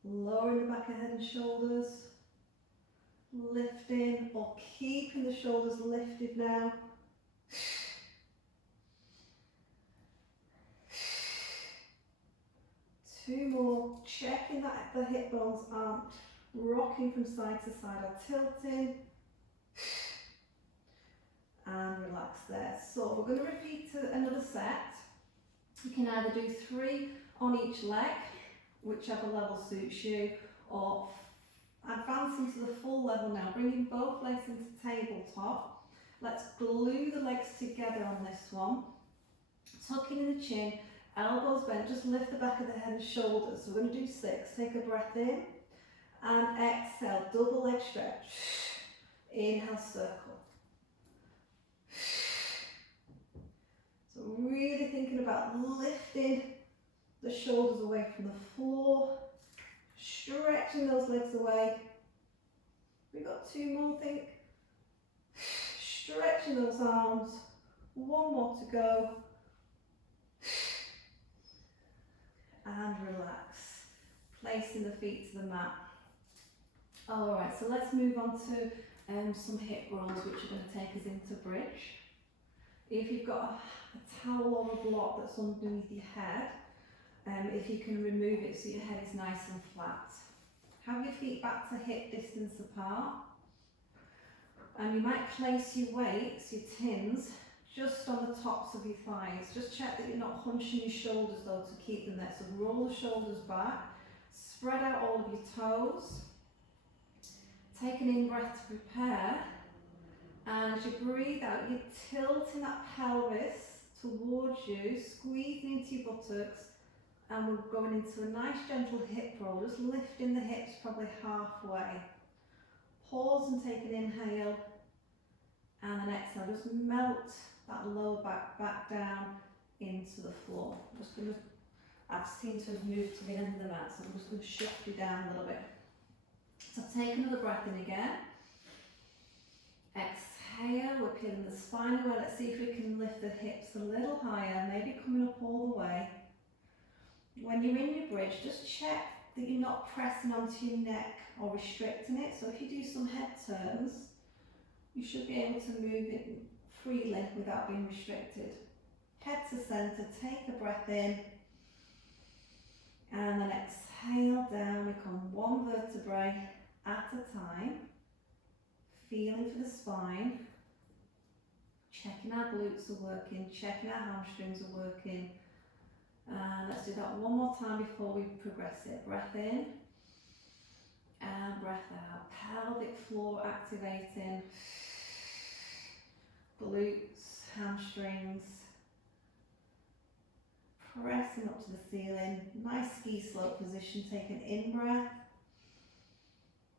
lowering the back of head and shoulders, lifting or keeping the shoulders lifted now. Two more, checking that the hip bones aren't rocking from side to side or tilting. And relax there. So we're going to repeat another set. You can either do 3 on each leg, whichever level suits you, or advancing to the full level now, bringing both legs into tabletop. Let's glue the legs together on this one. Tucking in the chin, elbows bent, just lift the back of the head and shoulders. So we're going to do 6. Take a breath in and exhale, double leg stretch. Inhale, circle. So really thinking about lifting the shoulders away from the floor, stretching those legs away. We've got 2 more, think. Stretching those arms. 1 more to go. And relax. Placing the feet to the mat. Alright, so let's move on to some hip rolls, which are going to take us into bridge. If you've got a towel or a block that's underneath your head, if you can remove it so your head is nice and flat. Have your feet back to hip distance apart. And you might place your weights, your tins, just on the tops of your thighs. Just check that you're not hunching your shoulders though to keep them there. So roll the shoulders back, spread out all of your toes. Take an in-breath to prepare. And as you breathe out, you're tilting that pelvis towards you, squeezing into your buttocks. And we're going into a nice gentle hip roll, just lifting the hips probably halfway. Pause and take an inhale, and then exhale, just melt that lower back down into the floor. I seem to have moved to the end of the mat, so I'm just going to shift you down a little bit. So take another breath in again. Exhale, we're peeling the spine away. Let's see if we can lift the hips a little higher, maybe coming up all the way. When you're in your bridge, just check that you're not pressing onto your neck or restricting it. So if you do some head turns, you should be able to move it freely without being restricted. Head to centre, take a breath in, and then exhale down. We come 1 vertebrae at a time, feeling for the spine, checking our glutes are working, checking our hamstrings are working. And let's do that 1 more time before we progress it. Breath in and breath out. Pelvic floor activating. Glutes, hamstrings. Pressing up to the ceiling. Nice ski slope position. Take an in breath.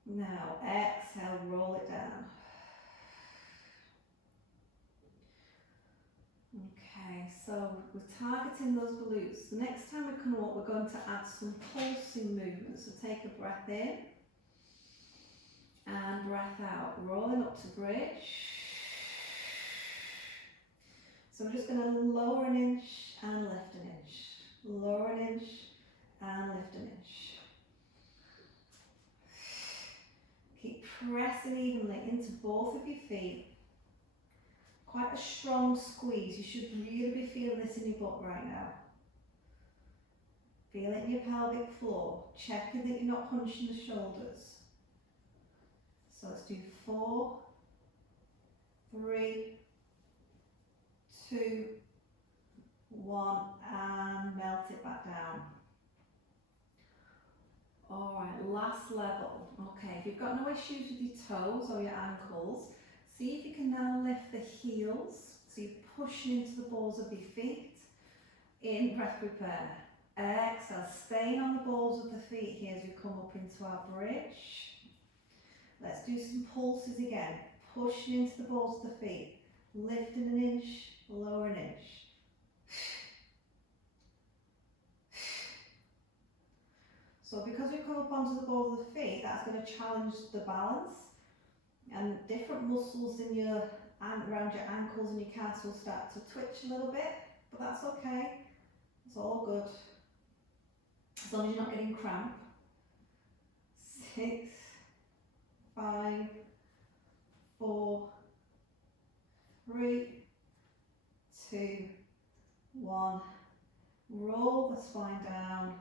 Now exhale, roll it down. Okay, so we're targeting those glutes. The next time we come up, we're going to add some pulsing movements. So take a breath in and breath out, rolling up to bridge. So I'm just going to lower an inch and lift an inch. Lower an inch and lift an inch. Keep pressing evenly into both of your feet. Quite a strong squeeze. You should really be feeling this in your butt right now. Feel it in your pelvic floor. Checking that you're not hunching the shoulders. So let's do 4, 3, 2, 1, and melt it back down. Alright, last level. Okay, if you've got no issues with your toes or your ankles, see if you can now lift the heels. So you're pushing into the balls of your feet. In breath prepare. Exhale, staying on the balls of the feet here as we come up into our bridge. Let's do some pulses again. Pushing into the balls of the feet. Lifting an inch, lower an inch. So because we come up onto the balls of the feet, that's going to challenge the balance. And different muscles in around your ankles and your calves will start to twitch a little bit, but that's okay. It's all good. As long as you're not getting cramp. 6, 5, 4, 3, 2, 1. Roll the spine down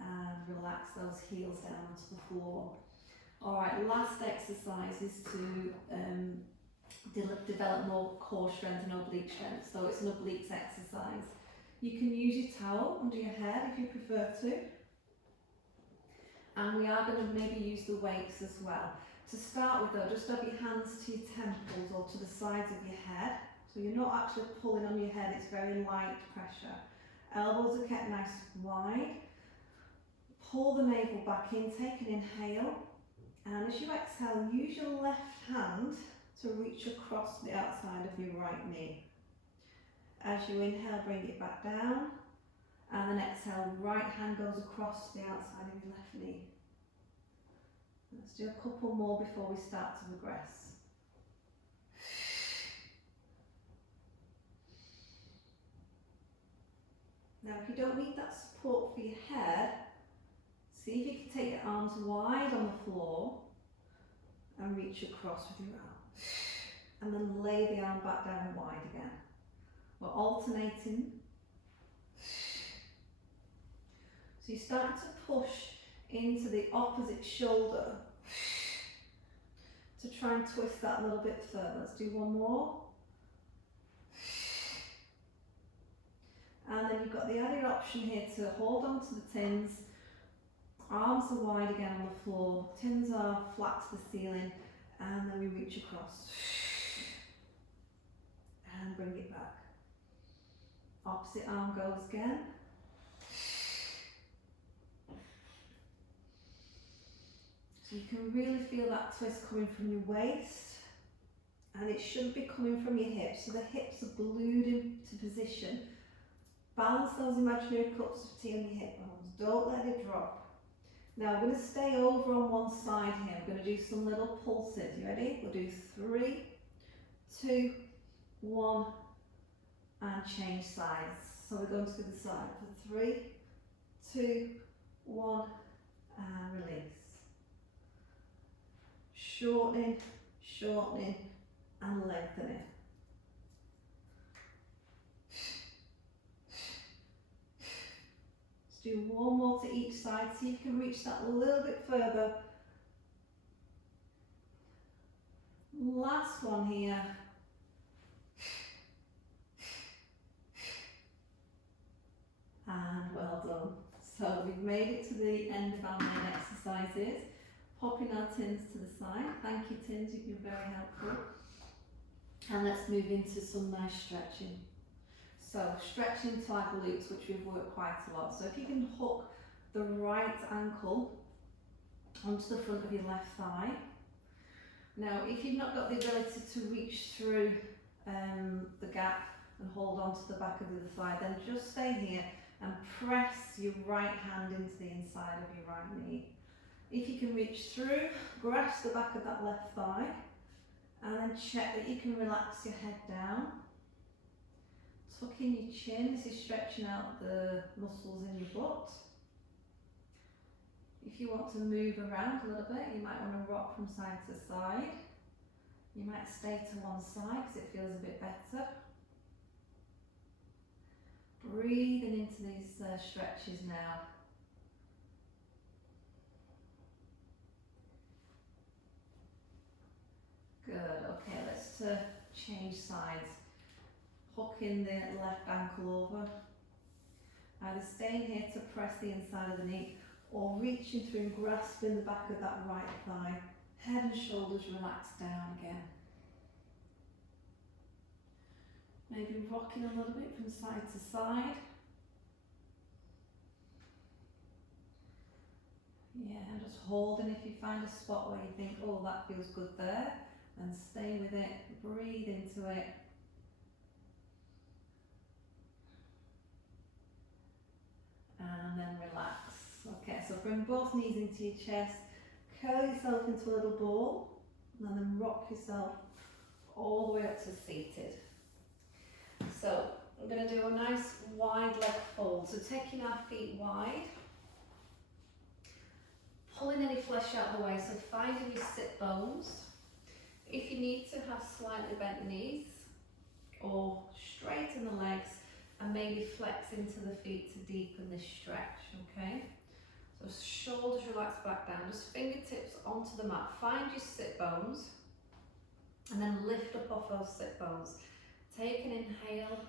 and relax those heels down onto the floor. Alright, last exercise is to develop more core strength and oblique strength. So it's an obliques exercise. You can use your towel under your head if you prefer to. And we are going to maybe use the weights as well. To start with though, just have your hands to your temples or to the sides of your head. So you're not actually pulling on your head, it's very light pressure. Elbows are kept nice and wide. Pull the navel back in, take an inhale. And as you exhale, use your left hand to reach across the outside of your right knee. As you inhale, bring it back down. And then exhale, right hand goes across the outside of your left knee. Let's do a couple more before we start to progress. Now if you don't need that support for your head, see if you can take your arms wide on the floor and reach across with your arm. And then lay the arm back down wide again. We're alternating. So you start to push into the opposite shoulder to try and twist that a little bit further. Let's do one more. And then you've got the added option here to hold on to the tins. Arms are wide again on the floor. Tins are flat to the ceiling. And then we reach across. And bring it back. Opposite arm goes again. So you can really feel that twist coming from your waist, and it shouldn't be coming from your hips. So the hips are glued into position. Balance those imaginary cups of tea on your hip bones. Don't let it drop. Now we're going to stay over on one side here. We're going to do some little pulses. You ready? We'll do 3, 2, 1, and change sides. So we're going to do the side for 3, 2, 1, and release. Shortening, shortening, and lengthening. Let's do one more to each side, see if you can reach that a little bit further. Last one here. And well done. So we've made it to the end of our main exercises. Popping our tins to the side. Thank you, tins, you've been very helpful. And let's move into some nice stretching. So stretching to our glutes, which we've worked quite a lot. So if you can hook the right ankle onto the front of your left thigh. Now, if you've not got the ability to reach through the gap and hold on to the back of the other thigh, then just stay here and press your right hand into the inside of your right knee. If you can reach through, grasp the back of that left thigh, and then check that you can relax your head down. Tuck in your chin. This is stretching out the muscles in your butt. If you want to move around a little bit, you might want to rock from side to side. You might stay to one side because it feels a bit better. Breathing into these stretches now. Good, okay, let's change sides. Hooking the left ankle over. Either staying here to press the inside of the knee or reaching through and grasping the back of that right thigh. Head and shoulders relaxed down again. Maybe rocking a little bit from side to side. Yeah, and just holding if you find a spot where you think, oh, that feels good there. And stay with it, breathe into it. And then relax. Okay, so bring both knees into your chest, curl yourself into a little ball, and then rock yourself all the way up to seated. So I'm going to do a nice wide leg fold. So taking our feet wide, pulling any flesh out of the way, so finding your sit bones. If you need to have slightly bent knees or straighten the legs and maybe flex into the feet to deepen this stretch, okay? So shoulders relaxed back down, just fingertips onto the mat. Find your sit bones and then lift up off those sit bones. Take an inhale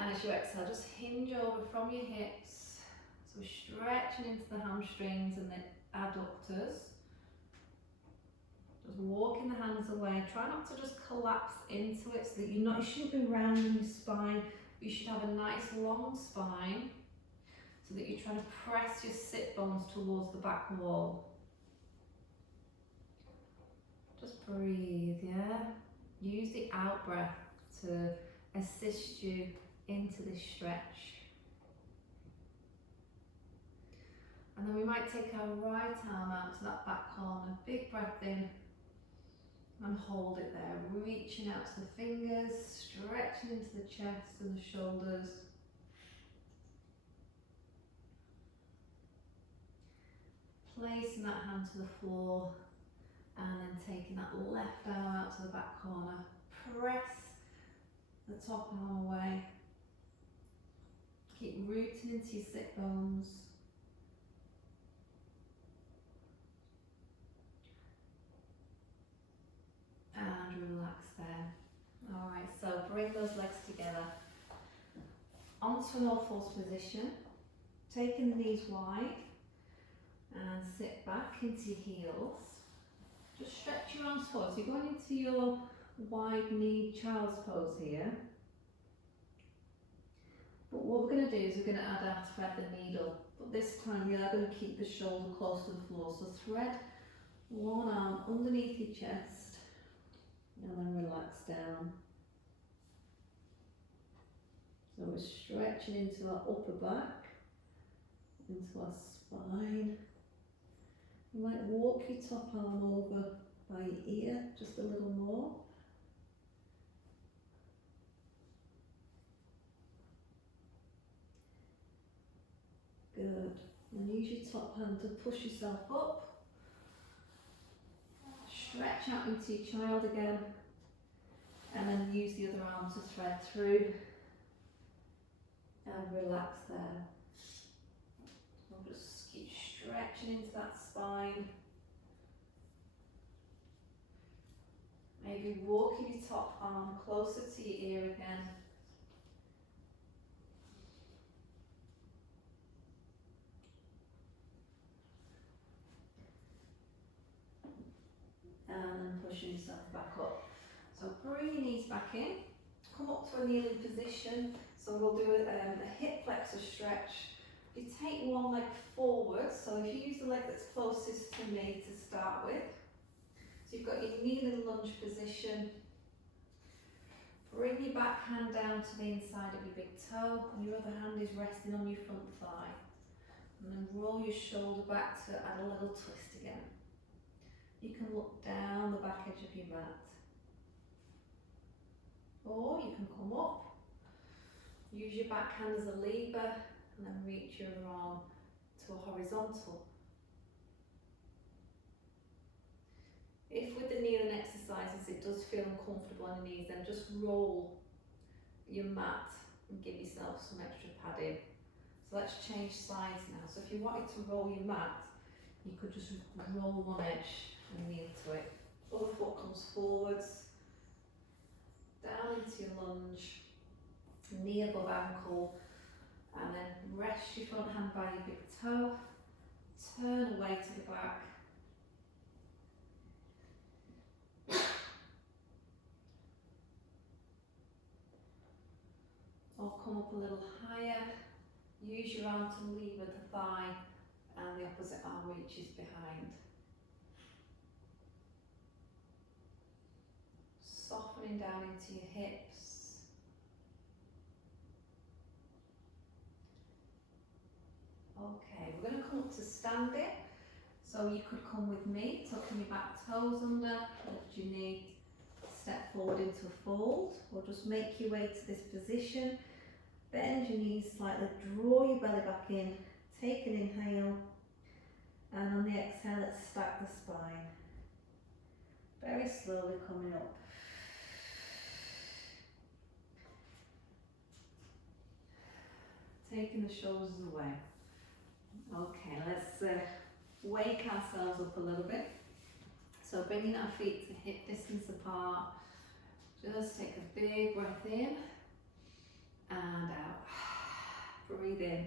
And as you exhale, just hinge over from your hips. So we're stretching into the hamstrings and the adductors. Just walking the hands away. Try not to just collapse into it so that you shouldn't be rounding your spine. You should have a nice long spine so that you're trying to press your sit bones towards the back wall. Just breathe, yeah? Use the out breath to assist you into this stretch. And then we might take our right arm out to that back corner. Big breath in and hold it there. Reaching out to the fingers, stretching into the chest and the shoulders. Placing that hand to the floor and then taking that left arm out to the back corner. Press the top arm away. Keep rooting into your sit bones. And relax there. Alright, so bring those legs together onto an all-fours position. Taking the knees wide and sit back into your heels. Just stretch your arms forward. So you're going into your wide knee child's pose here. But what we're going to do is we're going to add our thread the needle. But this time we are going to keep the shoulder close to the floor. So thread one arm underneath your chest and then relax down. So we're stretching into our upper back, into our spine. You might walk your top arm over by your ear just a little more. Good. And use your top hand to push yourself up. Stretch out into your child again. And then use the other arm to thread through. And relax there. We'll just keep stretching into that spine. Maybe walking your top arm closer to your ear again. And then pushing yourself back up. So bring your knees back in. Come up to a kneeling position. So we'll do a hip flexor stretch. You take one leg forward, so if you use the leg that's closest to me to start with. So you've got your kneeling lunge position. Bring your back hand down to the inside of your big toe, and your other hand is resting on your front thigh. And then roll your shoulder back to add a little twist again. You can look down the back edge of your mat. Or you can come up. Use your back hand as a lever and then reach your arm to a horizontal. If with the kneeling exercises it does feel uncomfortable on your knees, then just roll your mat and give yourself some extra padding. So let's change sides now. So if you wanted to roll your mat, you could just roll one edge and kneel to it. Other foot comes forwards, down into your lunge. Knee above ankle, and then rest your front hand by your big toe, turn away to the back, or come up a little higher, use your arm to lever the thigh and the opposite arm reaches behind. Softening down into your hips. Okay, we're going to come up to standing. So you could come with me, tucking your back toes under, lift your knee, step forward into a fold, or just make your way to this position. Bend your knees slightly, draw your belly back in, take an inhale, and on the exhale, let's stack the spine. Very slowly coming up. Taking the shoulders away. Okay, let's wake ourselves up a little bit. So bringing our feet to hip distance apart. Just take a big breath in and out. Breathe in,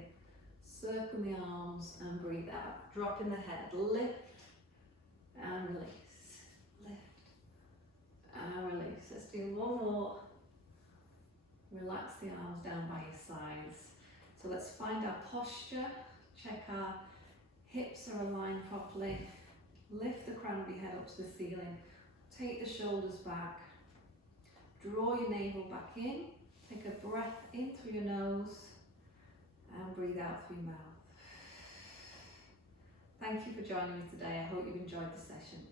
circle the arms and breathe out. Dropping the head, lift and release. Lift and release. Let's do one more. Relax the arms down by your sides. So let's find our posture. Check our hips are aligned properly. Lift the crown of your head up to the ceiling. Take the shoulders back. Draw your navel back in. Take a breath in through your nose and breathe out through your mouth. Thank you for joining me today. I hope you've enjoyed the session.